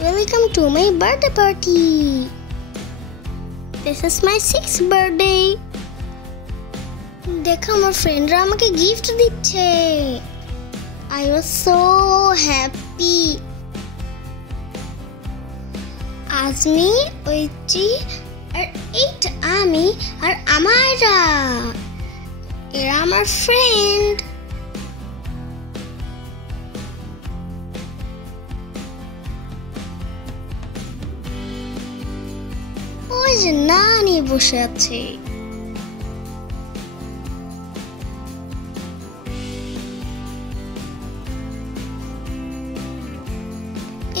Welcome to my birthday party. This is my 6th birthday. দেখো আমার ফ্রেন্ডরা আমাকে গিফট দিচ্ছে। I was so happy. Azmi, ঐচি আর এইটা আমি আর আমায়রা, এরা আমার ফ্রেন্ড। ওই যে নানি বসে আছে।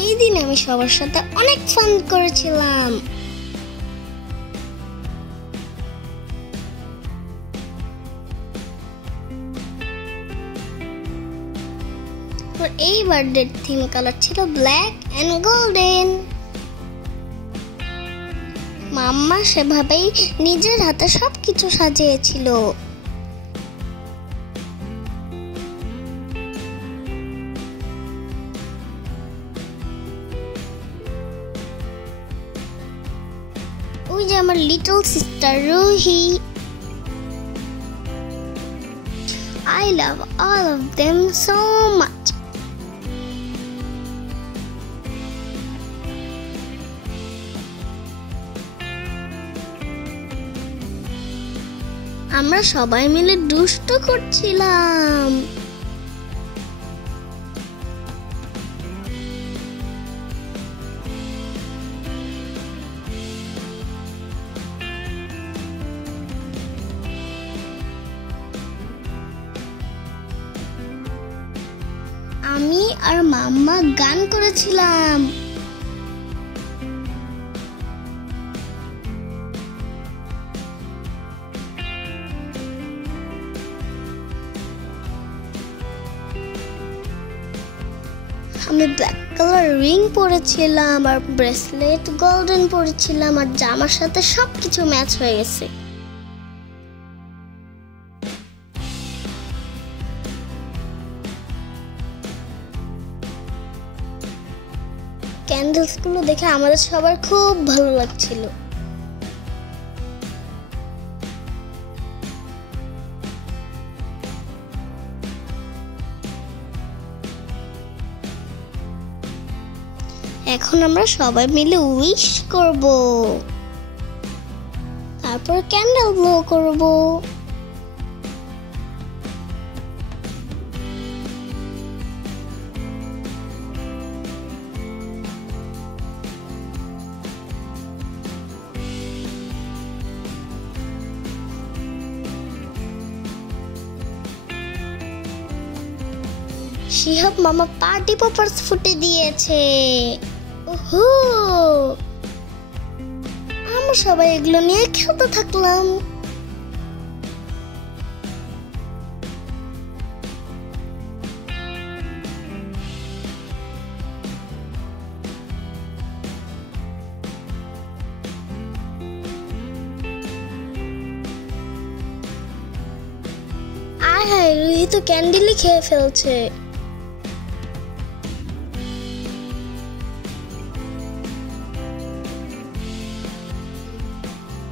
এই দিন আমি সবার সাথে অনেক ফান করেছিলাম। এই বার্থডে থিম কালার ছিল ব্ল্যাক এন্ড গোল্ডেন। মাম্মা সেভাবেই নিজের হাতে সবকিছু সাজিয়েছিল। ওই যে আমার little sister Ruhi. I love all of them so much. আমরা সবাই মিলে দুষ্টু করছিলাম। আমি আর মাম্মা গান করেছিলাম। আমি ব্ল্যাক কালার রিং পরেছিলাম আর ব্রেসলেট গোল্ডেন পরেছিলাম আর জামার সাথে সবকিছু ম্যাচ হয়ে গেছে। ক্যান্ডেলস গুলো দেখে আমাদের সবার খুব ভালো লাগছিল। এখন আমরা সবাই মিলে উইশ করব, তারপর ক্যান্ডেল ব্লো করব। শিহাব মামা পার্টি পপারস ফুটে দিয়েছে। ওহো, আমরা সবাই এগুলো নিয়ে খেলতে থাকলাম। আয় হায়, রুহি তো ক্যান্ডেলই খেয়ে ফেলছে।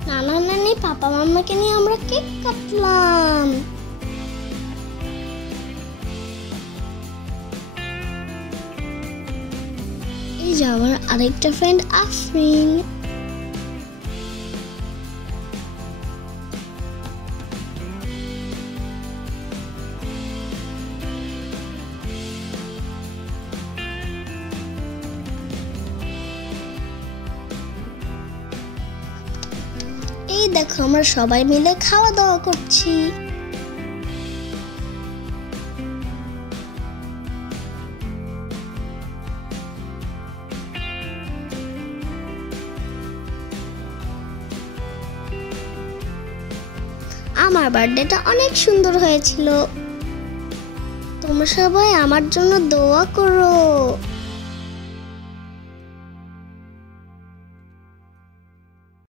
নানা নানি পাপা মাম্মাকে নিয়ে আমরা কেক কাটলাম। এই যে আমার আরেকটা ফ্রেন্ড আফরিন। এই দেখো আমরা সবাই মিলে খাওয়া দাওয়া করছি। আমার বার্থডেটা অনেক সুন্দর হয়েছিল। তোমরা সবাই আমার জন্য দোয়া করো।